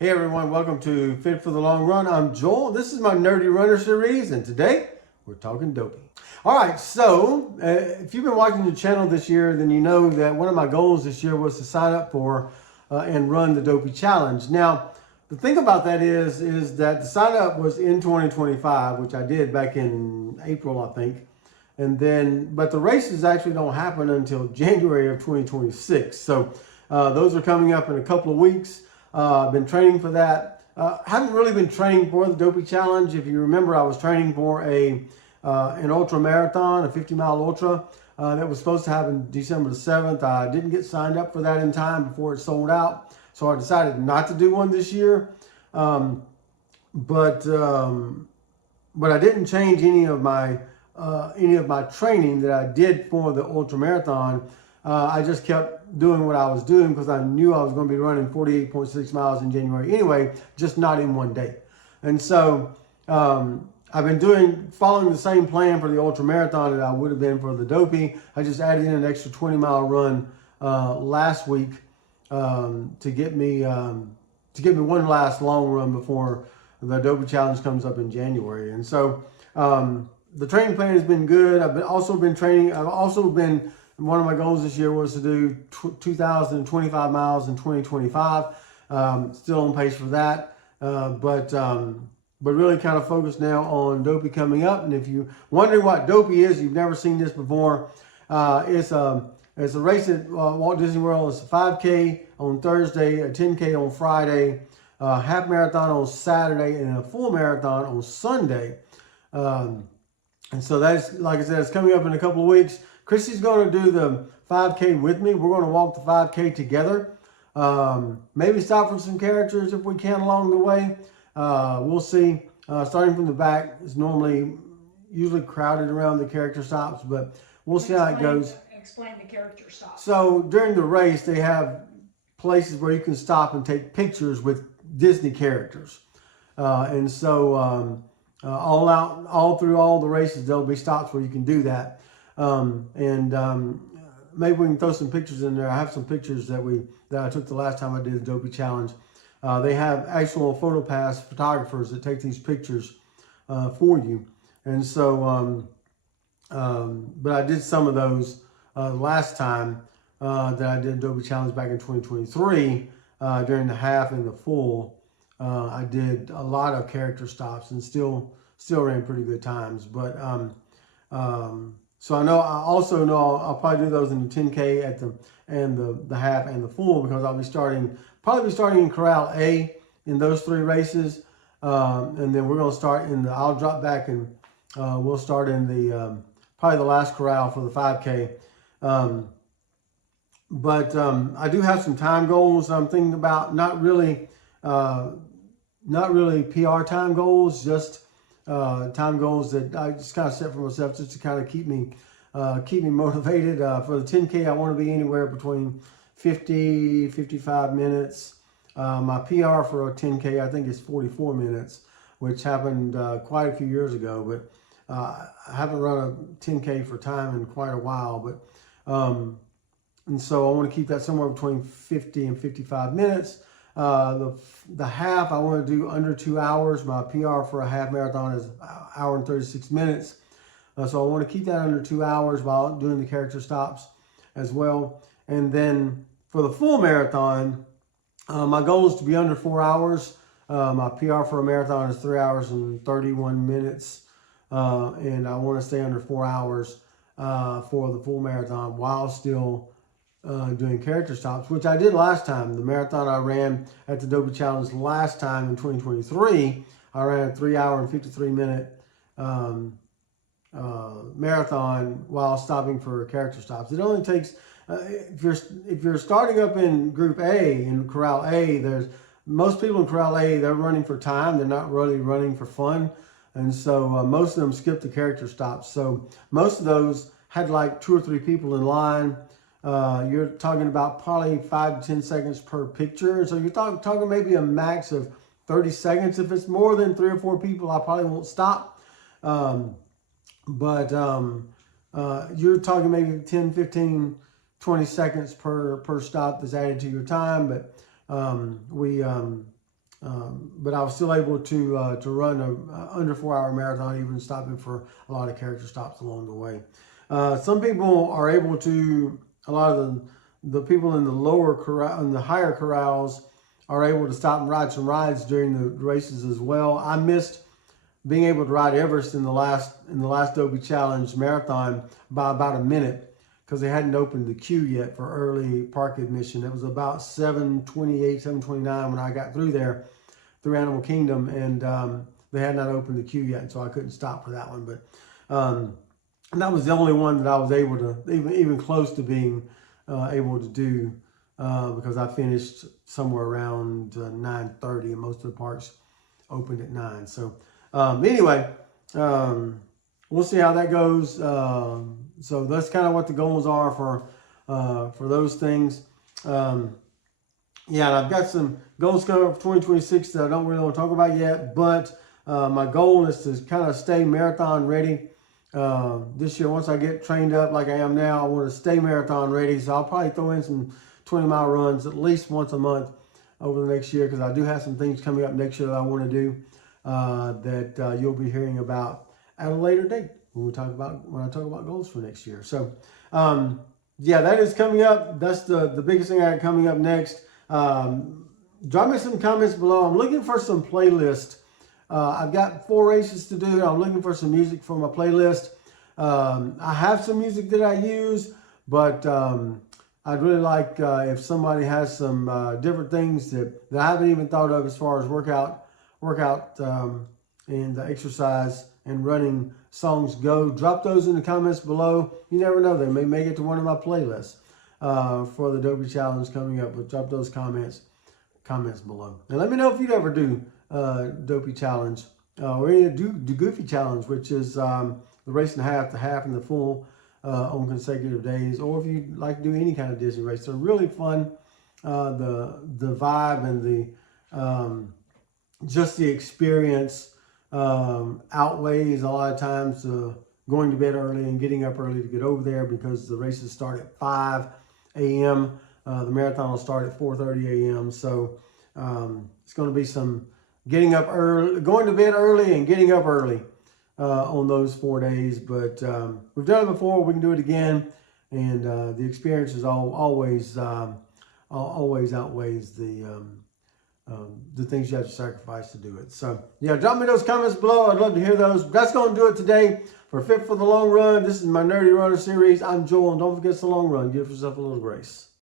Hey everyone, welcome to Fit for the Long Run. I'm Joel. This is my Nerdy Runner series, and today we're talking dopey. All right, so if you've been watching the channel this year, then you know that one of my goals this year was to sign up for and run the Dopey Challenge. Now, the thing about that is that the sign up was in 2025, which I did back in April, I think. But the races actually don't happen until January of 2026. So those are coming up in a couple of weeks. I've been training for that. Haven't really been training for the Dopey Challenge. If you remember, I was training for an ultra marathon, a 50-mile ultra that was supposed to happen December the 7th. I didn't get signed up for that in time before it sold out, so I decided not to do one this year. But I didn't change any of my training that I did for the ultra marathon. I just kept doing what I was doing because I knew I was going to be running 48.6 miles in January anyway, just not in one day. And so I've been following the same plan for the ultra marathon that I would have been for the Dopey. I just added in an extra 20-mile run last week to get me one last long run before the Dopey Challenge comes up in January. And so the training plan has been good. I've also been training. One of my goals this year was to do 2,025 miles in 2025. Still on pace for that. But really kind of focused now on Dopey coming up. And if you're wondering what Dopey is, you've never seen this before, it's a race at Walt Disney World. It's a 5K on Thursday, a 10K on Friday, a half marathon on Saturday, and a full marathon on Sunday. And so that's, like I said, it's coming up in a couple of weeks. Christy's going to do the 5K with me. We're going to walk the 5K together. Maybe stop for some characters if we can along the way. We'll see. Starting from the back is usually crowded around the character stops, but we'll see how it goes. Explain the character stops. So during the race, they have places where you can stop and take pictures with Disney characters. And so all through all the races, there'll be stops where you can do that. Maybe we can throw some pictures in there. I have some pictures that I took the last time I did the Dopey Challenge. They have actual PhotoPass photographers that take these pictures for you. And so, but I did some of those last time that I did Dopey Challenge back in 2023 during the half and the full. I did a lot of character stops and still ran pretty good times. But so I also know I'll probably do those in the 10K the half and the full, because I'll probably be starting in Corral A in those three races, and then we're going to start I'll drop back and we'll start in the probably the last corral for the 5K. But I do have some time goals I'm thinking about. Not really PR time goals, just time goals that I just kind of set for myself just to kind of keep me motivated. For the 10K, I want to be anywhere between 55 minutes. My PR for a 10K, I think, is 44 minutes, which happened quite a few years ago. But I haven't run a 10K for time in quite a while. But and so I want to keep that somewhere between 50 and 55 minutes. The half, I want to do under 2 hours. My PR for a half marathon is 1 hour and 36 minutes. So I want to keep that under 2 hours while doing the character stops as well. And then for the full marathon, my goal is to be under 4 hours. My PR for a marathon is 3 hours and 31 minutes. And I want to stay under 4 hours for the full marathon while still doing character stops, which I did last time. The marathon I ran at the Dopey Challenge last time in 2023, I ran a 3 hour and 53 minute marathon while stopping for character stops. It only takes if you're starting up in Group A, in Corral A, there's most people in Corral A, they're running for time. They're not really running for fun. And so most of them skip the character stops. So most of those had like 2 or 3 people in line. You're talking about probably 5 to 10 seconds per picture. So you're talking maybe a max of 30 seconds. If it's more than 3 or 4 people, I probably won't stop. But you're talking maybe 10, 15, 20 seconds per stop that's added to your time. But but I was still able to run a under 4-hour marathon, even stopping for a lot of character stops along the way. Some people are able to, a lot of the people in the lower corral, in the higher corrals, are able to stop and ride some rides during the races as well. I missed being able to ride Everest in the last Dopey Challenge marathon by about a minute, because they hadn't opened the queue yet for early park admission. It was about 7:28, 7:29 when I got through there, through Animal Kingdom, and they had not opened the queue yet, and so I couldn't stop for that one. But and that was the only one that I was able to, even close to being able to do, because I finished somewhere around 9:30, and most of the parks opened at 9. So anyway, we'll see how that goes. So that's kind of what the goals are for those things. Yeah, and I've got some goals coming up for 2026 that I don't really want to talk about yet, but my goal is to kind of stay marathon ready this year. Once I get trained up like I am now, I want to stay marathon ready. So I'll probably throw in some 20-mile runs at least once a month over the next year, because I do have some things coming up next year that I want to do that you'll be hearing about at a later date when I talk about goals for next year. So yeah, that is coming up. That's the biggest thing I got coming up next. Drop me some comments below. I'm looking for some playlists. I've got 4 races to do. I'm looking for some music for my playlist. I have some music that I use, but I'd really like if somebody has some different things that I haven't even thought of as far as workout and exercise and running songs go. Drop those in the comments below. You never know, they may make it to one of my playlists for the Dopey Challenge coming up. But drop those comments below. And let me know if you'd ever do Dopey Challenge or any do Goofy Challenge, which is the race and a half, the half, and the full on consecutive days, or if you'd like to do any kind of Disney race. They're really fun. The vibe and the just the experience outweighs a lot of times going to bed early and getting up early to get over there, because the races start at 5 a.m. The marathon will start at 4:30 a.m. So it's going to be some getting up early, going to bed early and getting up early on those 4 days. But we've done it before. We can do it again. And the experience is always outweighs the things you have to sacrifice to do it. So yeah, drop me those comments below. I'd love to hear those. That's going to do it today for Fit for the Long Run. This is my Nerdy Runner series. I'm Joel, and don't forget, it's the long run. Give yourself a little grace.